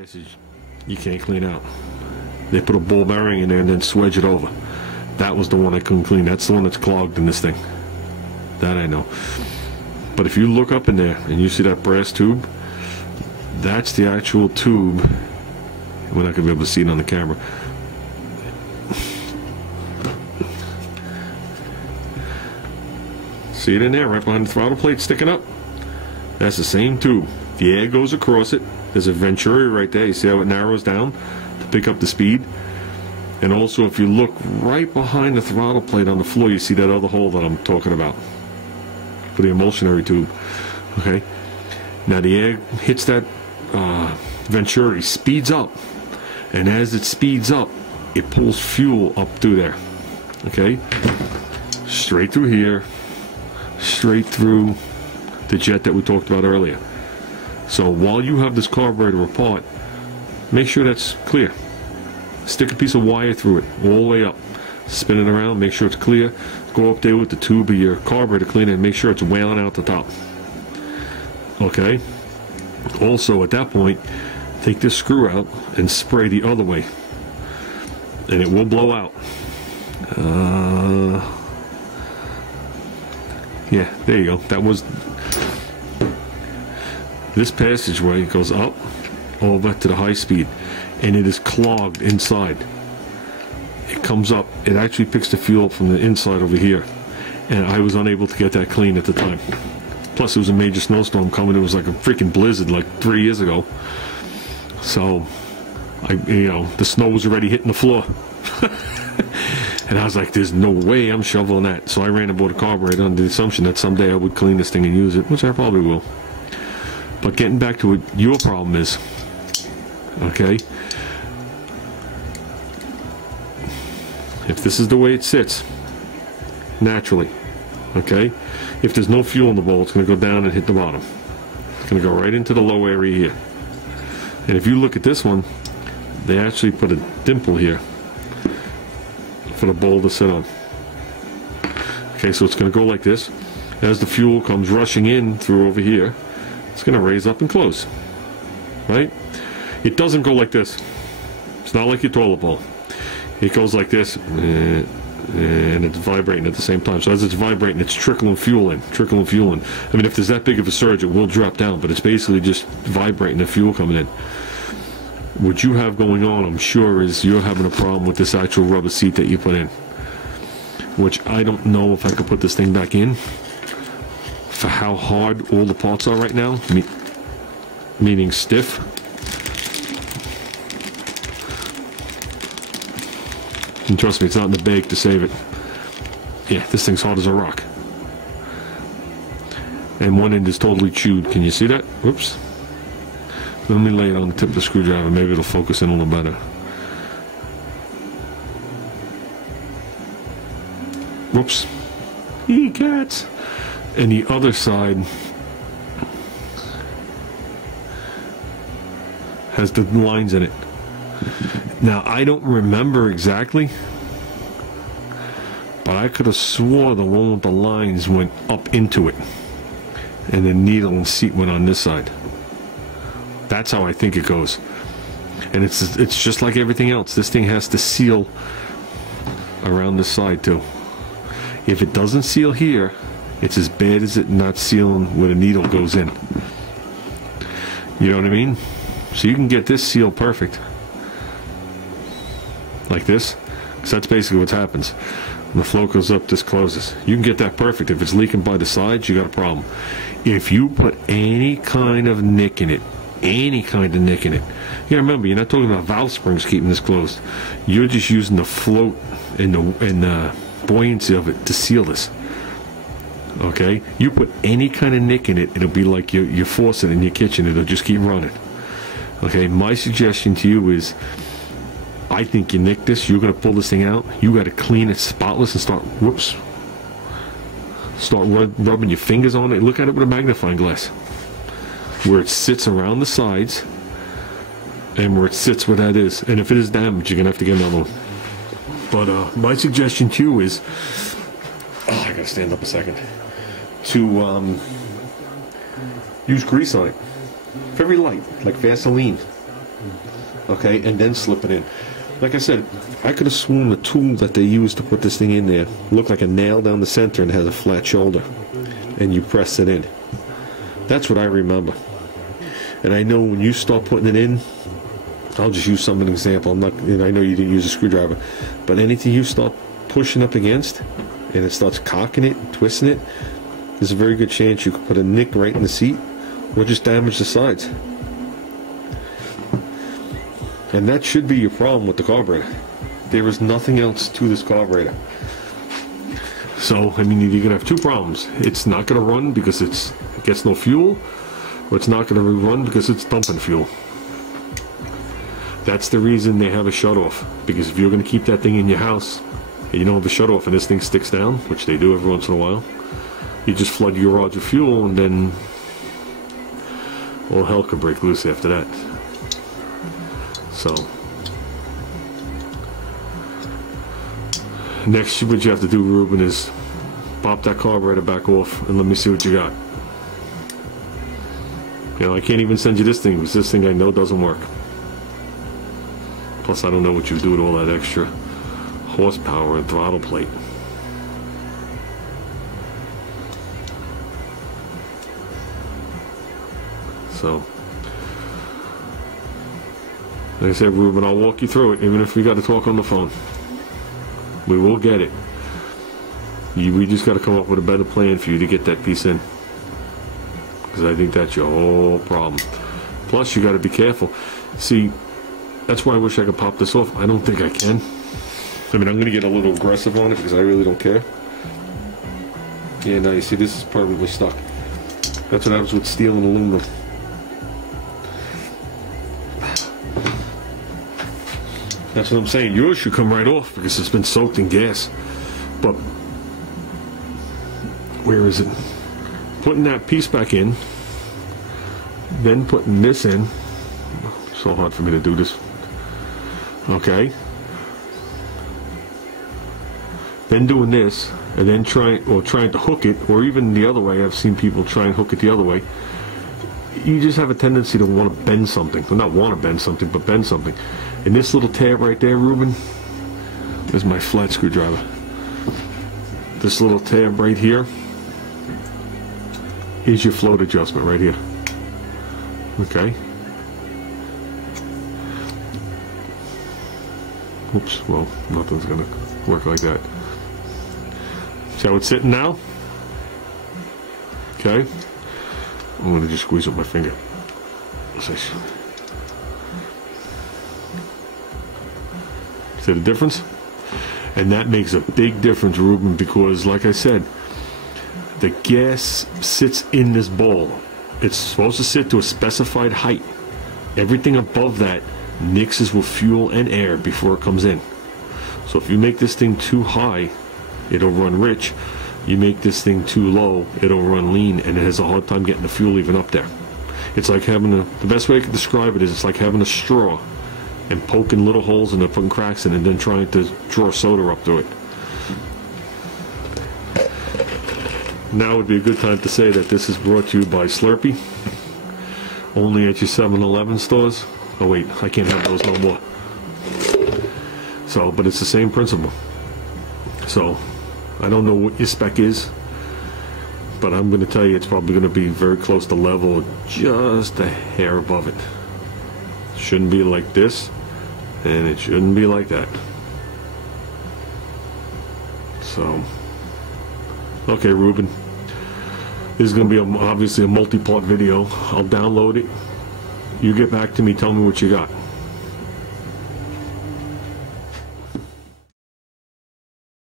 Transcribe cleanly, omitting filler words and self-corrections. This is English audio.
passage you can't clean out. They put a ball bearing in there and then swedge it over. That was the one I couldn't clean. That's the one that's clogged in this thing. That I know. But if you look up in there and you see that brass tube, that's the actual tube. We're not going to be able to see it on the camera. See it in there, right behind the throttle plate sticking up? That's the same tube. The air goes across it. There's a venturi right there. You see how it narrows down to pick up the speed? And also, if you look right behind the throttle plate on the floor, you see that other hole that I'm talking about for the emulsionary tube. Okay? Now the air hits that venturi, speeds up. And as it speeds up, it pulls fuel up through there. Okay? Straight through here. Straight through the jet that we talked about earlier. So while you have this carburetor apart, make sure that's clear. Stick a piece of wire through it all the way up, spin it around, make sure it's clear. Go up there with the tube of your carburetor cleaner and make sure it's wailing out the top. Okay? Also at that point, take this screw out and spray the other way, and it will blow out. Yeah, there you go. That was this passageway. Goes up over to the high speed, and it is clogged inside. It comes up. It actually picks the fuel up from the inside over here, and I was unable to get that clean at the time. Plus, it was a major snowstorm coming. It was like a freaking blizzard, like 3 years ago. So, the snow was already hitting the floor. And I was like, there's no way I'm shoveling that. So I ran aboard a carburetor under the assumption that someday I would clean this thing and use it, which I probably will. But getting back to what your problem is, okay? If this is the way it sits, naturally, okay? If there's no fuel in the bowl, it's going to go down and hit the bottom. It's going to go right into the low area here. And if you look at this one, they actually put a dimple here for the bowl to sit on. Okay, so it's going to go like this. As the fuel comes rushing in through over here, it's going to raise up and close. Right? It doesn't go like this. It's not like your toilet bowl. It goes like this, and it's vibrating at the same time. So as it's vibrating, it's trickling fuel in, trickling fuel in. I mean, if there's that big of a surge, it will drop down, but it's basically just vibrating the fuel coming in. What you have going on, I'm sure, is you're having a problem with this actual rubber seat that you put in, which I don't know if I could put this thing back in for how hard all the parts are right now, meaning stiff. And trust me, it's not in the bag to save it. Yeah, this thing's hard as a rock. And one end is totally chewed. Can you see that? Whoops. Let me lay it on the tip of the screwdriver. Maybe it'll focus in a little better. Whoops. Cats. And the other side has the lines in it. Now, I don't remember exactly, but I could have swore the one with the lines went up into it, and the needle and seat went on this side. That's how I think it goes. And it's just like everything else. This thing has to seal around this side too. If it doesn't seal here, it's as bad as it not sealing where the needle goes in. You know what I mean? So you can get this sealed perfect. Like this. Because that's basically what happens. When the float goes up, this closes. You can get that perfect. If it's leaking by the sides, you got a problem. If you put any kind of nick in it, you gotta remember, you're not talking about valve springs keeping this closed. You're just using the float and the buoyancy of it to seal this. Okay? You put any kind of nick in it, it'll be like your faucet in your kitchen. It'll just keep running. Okay? My suggestion to you is, I think you nick this, you're gonna pull this thing out, you gotta clean it spotless and start rubbing your fingers on it. Look at it with a magnifying glass. Where it sits around the sides and where it sits where that is. And if it is damaged, you're gonna have to get another one. But my suggestion to you is, I gotta stand up a second, to use grease on it. Very light, like Vaseline. okay, and then slip it in. Like I said, I could have sworn the tool that they used to put this thing in there looked like a nail down the center and has a flat shoulder, and you press it in. That's what I remember. And I know when you start putting it in, I'll just use some an example. I'm not, you know, I know you didn't use a screwdriver, but anything you start pushing up against and it starts cocking it, twisting it, there's a very good chance you could put a nick right in the seat or just damage the sides. And that should be your problem with the carburetor. There is nothing else to this carburetor. So, I mean, you're going to have two problems. It's not going to run because it gets no fuel, or it's not going to run because it's dumping fuel. That's the reason they have a shutoff. Because if you're going to keep that thing in your house, and you don't have a shutoff and this thing sticks down, which they do every once in a while, you just flood your garage with fuel, and then all hell could break loose after that. So, next what you have to do, Ruben, is pop that carburetor back off and let me see what you got. You know, I can't even send you this thing because this thing I know doesn't work. Plus, I don't know what you do with all that extra horsepower and throttle plate. So, like I said, Ruben, I'll walk you through it, even if we got to talk on the phone. We will get it. We just got to come up with a better plan for you to get that piece in. Because I think that's your whole problem. Plus, you got to be careful. See, that's why I wish I could pop this off. I don't think I can. I mean, I'm going to get a little aggressive on it because I really don't care. Yeah, now you see, this is permanently stuck. That's what happens with steel and aluminum. That's what I'm saying. Yours should come right off because it's been soaked in gas. But where is it? Putting that piece back in, then putting this in. So hard for me to do this. Okay. Then doing this, and then trying to hook it, or even the other way. I've seen people try and hook it the other way. You just have a tendency to want to bend something. Well, not want to bend something, but bend something. And this little tab right there, Ruben, there's my flat screwdriver. This little tab right here is your float adjustment right here. Okay. Oops, well, nothing's going to work like that. See how it's sitting now? Okay. I'm going to just squeeze up my finger. See the difference? And that makes a big difference, Ruben, because like I said, the gas sits in this bowl. It's supposed to sit to a specified height. Everything above that mixes with fuel and air before it comes in. So if you make this thing too high, it'll run rich. You make this thing too low, it'll run lean, and it has a hard time getting the fuel even up there. It's like having the best way I can describe it is it's like having a straw and poking little holes in it, putting cracks in it, and then trying to draw soda up through it. Now would be a good time to say that this is brought to you by Slurpee, only at your 7-Eleven stores. Oh wait, I can't have those no more. So, but it's the same principle. So, I don't know what your spec is, but I'm going to tell you it's probably going to be very close to level, just a hair above it. Shouldn't be like this, and it shouldn't be like that. So, okay, Ruben, this is going to be obviously a multi-part video. I'll download it. You get back to me, tell me what you got.